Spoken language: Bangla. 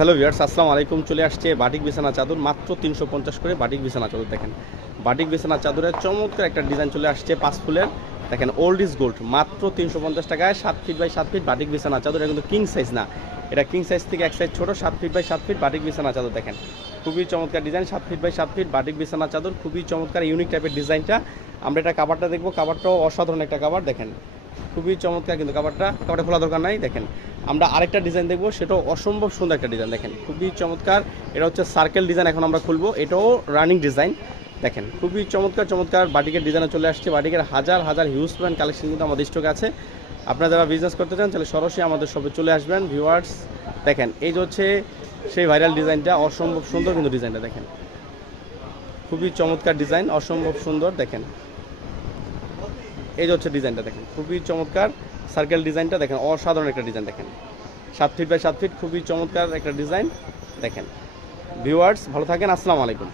হ্যালো ভিউয়ার্স, আসসালামু আলাইকুম। চলে আসছে বাটিক বিছানা চাদর, মাত্র তিনশো পঞ্চাশ করে বাটিক বিছানা চাদর, দেখেন। বাটিক বিছানা চাদরের চমৎকার একটা ডিজাইন চলে আসছে পাঁচ ফুলের। দেখেন ওল্ড ইজ গোল্ড মাত্র তিনশো পঞ্চাশ টাকায় সাত ফিট বাই সাত ফিট বাটিক বিছানা চাদর, এটা কিন্তু কিং সাইজ না। এটা কিং সাইজ থেকে এক সাইজ ছোটো, সাত ফিট বাই সাত ফিট বাটিক বিছানা চাদর, দেখেন। খুবই চমৎকার ডিজাইন, সাত ফিট বাই সাত ফিট বাটিক বিছানা চাদর, খুবই চমৎকার ইউনিক টাইপের ডিজাইনটা। আমরা এটা কাবারটা দেখব কাবারটাও অসাধারণ একটা কাবার দেখেন। খুবই চমৎকার কিন্তু কাপড়টা কাবারটা খোলা দরকার নাই, দেখেন। আমরা আরেকটা ডিজাইন দেখব, সেটাও অসম্ভব সুন্দর একটা ডিজাইন দেখেন। খুবই চমৎকার। এটা হচ্ছে সার্কেল ডিজাইন এখন আমরা খুলবো, এটাও রানিং ডিজাইন দেখেন। খুবই চমৎকার চমৎকার বাটিকের ডিজাইনে চলে আসছে। বাটিকের হাজার হাজার হিউজ প্যান্ট কালেকশন কিন্তু আমাদের স্টকে আছে। আপনারা যারা বিজনেস করতে চান, তাহলে সরাসরি আমাদের শপে চলে আসবেন ভিউয়ার্স দেখেন, এই যে হচ্ছে সেই ভাইরাল ডিজাইনটা অসম্ভব সুন্দর কিন্তু ডিজাইনটা দেখেন। খুবই চমৎকার ডিজাইন অসম্ভব সুন্দর, দেখেন। এই যে হচ্ছে ডিজাইনটা দেখেন, খুবই চমৎকার সার্কেল ডিজাইনটা দেখেন, অসাধারণ একটা ডিজাইন দেখেন। সাত ফিট বাই সাত ফিট খুবই চমৎকার একটা ডিজাইন দেখেন। ভিউয়ার্স ভালো থাকেন, আসসালামু আলাইকুম।